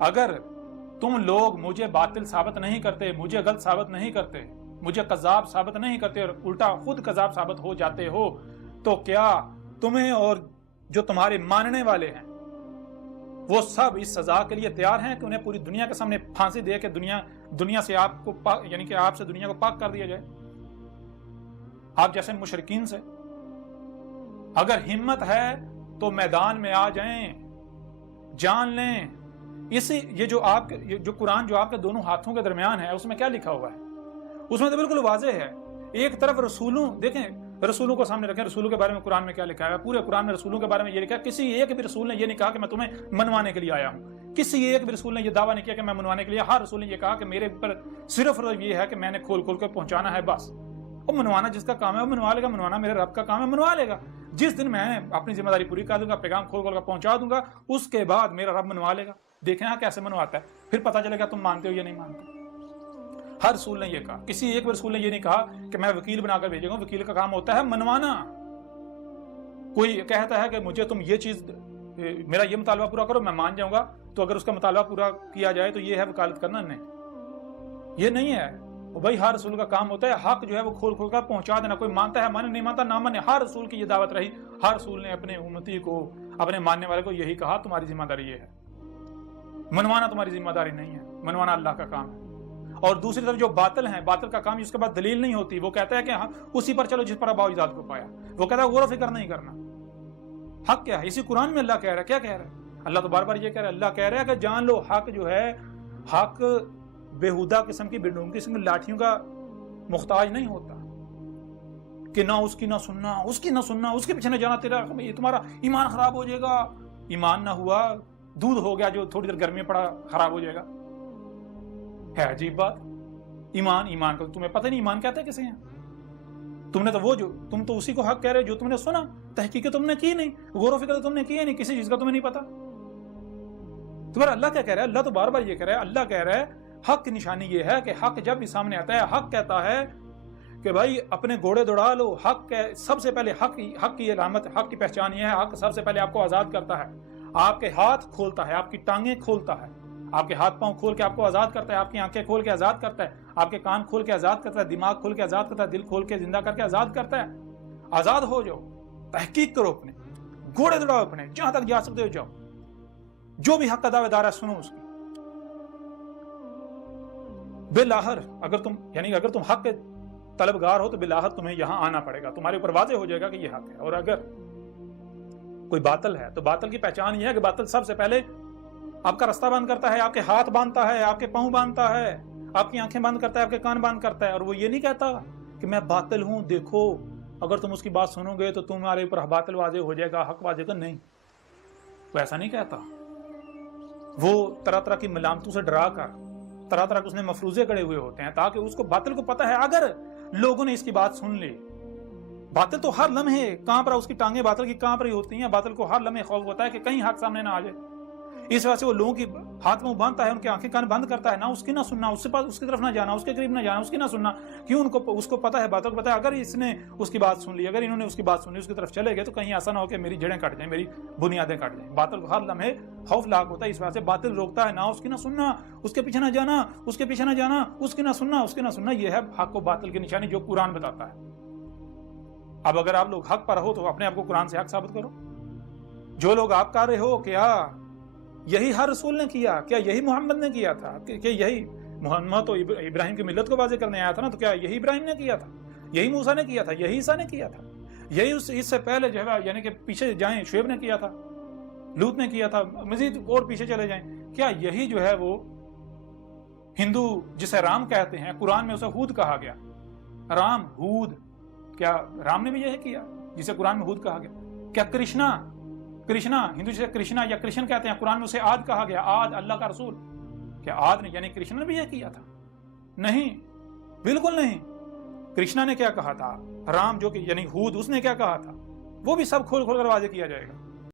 اگر تم لوگ مجھے باطل ثابت نہیں کرتے، مجھے غلط ثابت نہیں کرتے، مجھے کذاب ثابت نہیں کرتے اور الٹا خود کذاب ثابت ہو جاتے ہو، تو کیا تمہیں اور جو تمہارے ماننے والے ہیں وہ سب اس سزا کے لیے تیار ہیں کہ انہیں پوری دنیا کے سامنے پھانسی دے کے دنیا سے آپ کو یعنی کہ آپ سے دنیا کو پاک کر دیا جائے؟ آپ جیسے مشرکین سے اگر ہمت ہے تو میدان میں آ جائیں، جان لیں۔ یہ جو قرآن جو آپ کے دونوں ہاتھوں کے درمیان ہے، اس میں کیا لکھا ہوا ہے؟ اس میں تو بالکل واضح ہے۔ ایک طرف رسولوں، دیکھیں رسولوں کو سامنے رکھیں، رسولوں کے بارے میں قرآن میں کیا لکھا ہے؟ پورے قرآن میں رسولوں کے بارے میں یہ لکھا ہے، کسی ایک بھی رسول نے یہ نہیں کہا کہ میں تمہیں منوانے کے لیے آیا ہوں، کسی ایک بھی رسول نے یہ دعویٰ نہیں کیا کہ میں منوانے کے لیے، ہر رسول نے یہ کہا کہ میرے پر صرف یہ ہے کہ میں نے کھول کھول کے پہنچانا ہے بس۔ وہ منوانا جس کا کام ہے وہ منوا لے گا، منوانا میرے رب کا کام ہے، منوا لے گا۔ جس دن میں اپنی ذمہ داری پوری کر دوں گا، پیغام کھول کھول کر پہنچا دوں گا، اس کے بعد میرا رب منوا لے گا۔ دیکھیں ہاں کیسے منواتا ہے، پھر پتہ چلے گا تم مانتے ہو یا نہیں مانتے۔ ہر رسول نے یہ کہا، کسی ایک بھی رسول نے یہ نہیں کہا کہ میں وکیل بنا کر بھیجوں گا۔ وکیل کا کام ہوتا ہے منوانا۔ کوئی کہتا ہے کہ مجھے تم یہ چیز، میرا یہ مطالبہ پورا کرو، میں مان جاؤں گا، تو اگر اس کا مطالبہ پورا کیا جائے تو یہ ہے وکالت کرنا؟ نہیں، یہ نہیں ہے۔ بھائی ہر رسول کا کام ہوتا ہے حق جو ہے وہ کھول کھول کر پہنچا دینا۔ کوئی مانتا ہے مانے، نہیں مانتا نہ مانے، ہر رسول کی یہ دعوت رہی۔ ہر رسول نے اپنے امتی کو، اپنے ماننے والے کو یہی کہا تمہاری ذمہ داری یہ ہے، منوانا تمہاری ذمہ داری نہیں ہے، منوانا اللہ کا کام ہے۔ اور دوسری طرف جو باطل ہیں، باطل کا کام اس کے بعد دلیل نہیں ہوتی، وہ کہتا ہے کہ ہاں اسی پر چلو جس پر ابا اجداد کو پایا، وہ کہتا ہے غور و فکر نہیں کرنا۔ حق کیا ہے؟ اسی قرآن میں اللہ کہہ رہا ہے، کیا کہہ رہا ہے اللہ؟ تو بار بار یہ کہہ رہا ہے، اللہ کہہ رہا ہے کہ جان لو حق جو ہے، حق بےہودہ قسم کی بےڈونگ قسم کی لاٹھیوں کا محتاج نہیں ہوتا کہ نہ اس کی نہ سننا، اس کی نہ سننا، اس کے پیچھے نہ جانا، تمہارا ایمان خراب ہو جائے گا۔ ایمان نہ ہوا، دودھ ہو گیا جو تھوڑی دیر گرمی میں پڑا خراب ہو جائے گا۔ ہے عجیب بات۔ ایمان کا تمہیں پتہ نہیں ایمان کہتے کسے ہیں؟ تم نے تو تم تو اسی کو حق کہہ رہے جو تم نے سنا، تحقیق تم نے کی نہیں، غور و فکر تو تم نے کی نہیں، کسی چیز کا تمہیں نہیں پتا۔ تمہارا اللہ کیا کہہ رہا ہے؟ اللہ تو بار بار یہ کہہ رہا ہے، اللہ کہہ رہا ہے حق کی نشانی یہ ہے کہ حق جب بھی سامنے آتا ہے، حق کہتا ہے کہ بھائی اپنے گھوڑے دوڑا لو۔ حق سب سے پہلے حق کی علامت، حق کی پہچان یہ ہے، حق سب سے پہلے آپ کو آزاد کرتا ہے، آپ کے ہاتھ کھولتا ہے، آپ کی ٹانگیں کھولتا ہے، آپ کے ہاتھ پاؤں کھول کے آپ کو آزاد کرتا ہے، آپ کی آنکھیں کھول کے آزاد کرتا ہے، آپ کے کان کھول کے آزاد کرتا ہے، دماغ کھول کے آزاد کرتا ہے، دل کھول کے زندہ کر کے آزاد کرتا ہے۔ آزاد ہو جاؤ، تحقیق کرو، اپنے گھوڑے دوڑاؤ، اپنے جہاں تک جا سکتے ہو جاؤ، جو بھی حق کا دعوے دار ہے سنو اس کی۔ بالآخر اگر تم حق کے طلبگار ہو تو بالآخر تمہیں یہاں آنا پڑے گا، تمہارے اوپر واضح ہو جائے گا کہ یہ حق ہے۔ اور اگر کوئی باطل ہے تو باطل کی پہچان یہ ہے کہ باطل سب سے پہلے آپ کا رستہ بند کرتا ہے، آپ کے ہاتھ باندھتا ہے، آپ کے پاؤں باندھتا ہے، آپ کی آنکھیں بند کرتا ہے، آپ کے کان بند کرتا ہے، اور وہ یہ نہیں کہتا کہ میں باطل ہوں، دیکھو اگر تم اس کی بات سنو گے تو تمہارے اوپر باطل واضح ہو جائے گا، حق واضح ہو، نہیں، وہ ایسا نہیں کہتا۔ وہ طرح طرح کی ملامتوں سے ڈرا کر طرح طرح کے اس نے مفروضے کڑے ہوئے ہوتے ہیں تاکہ اس کو باطل کو پتہ ہے اگر لوگوں نے اس کی بات سن لی، باطل تو ہر لمحے کہاں پر اس کی ٹانگیں باطل کی کہاں پر ہی ہوتی ہیں، باطل کو ہر لمحے خوف ہوتا ہے کہ کہیں حق سامنے نہ آ جائے، اس وجہ سے وہ لوگوں کی ہاتھ منہ باندھتا ہے، ان کی آنکھیں کان بند کرتا ہے، نہ اس کی نہ سننا، اس کی طرف نہ جانا، اس کے قریب نہ جانا، اس کی نہ سننا۔ کیوں؟ اس کو پتہ ہے، باطل کو پتہ ہے اگر اس نے اس کی بات سن لی، اگر انہوں نے اس کی بات سنی، اس کی طرف چلے گئے تو کہیں ایسا نہ ہو کہ میری جڑیں کٹ جائیں، میری بنیادیں کٹ جائیں۔ باطل کو ہر لمحے خوف لاحق ہوتا ہے، اس وجہ سے باطل روکتا ہے، نہ اس کی نہ سننا، اس کے پیچھے نہ جانا، اس کے پیچھے نہ جانا، اس کی نہ سننا، اس کی نہ سننا۔ یہ ہے حق و باطل کی نشانی جو قرآن بتاتا ہے۔ اب اگر آپ لوگ حق پر ہو تو اپنے آپ کو قرآن سے حق ثابت کرو۔ جو لوگ آپ کر رہے ہو، کیا یہی ہر رسول نے کیا؟ کیا یہی محمد نے کیا تھا؟ کہ یہی محمد تو ابراہیم کی ملت کو واضح کرنے آیا تھا نا، تو کیا یہی ابراہیم نے کیا تھا؟ یہی موسیٰ نے کیا تھا؟ یہی عیسیٰ نے کیا تھا؟ یہی اس سے پہلے جو ہے یعنی کہ پیچھے جائیں شعیب نے کیا تھا، لوط نے کیا تھا، مزید اور پیچھے چلے جائیں، کیا یہی جو ہے وہ ہندو جسے رام کہتے ہیں، قرآن میں اسے ہود کہا گیا، رام ہود، کیا رام نے بھی یہی کیا جسے قرآن میں ہود کہا گیا؟ کیا کرشنا ہندو جسے کرشنا یا کرشن کہتے ہیں، قرآن میں اسے عاد کہا گیا، عاد اللہ کا رسول، کیا عاد نے یعنی کرشنا نے بھی یہ کیا تھا؟ نہیں، بالکل نہیں۔ کرشنا نے کیا کہا تھا؟ رام جو کہ یعنی ہود، اس نے کیا کہا تھا؟ وہ بھی سب کھول کھول کر واضح کیا جائے گا۔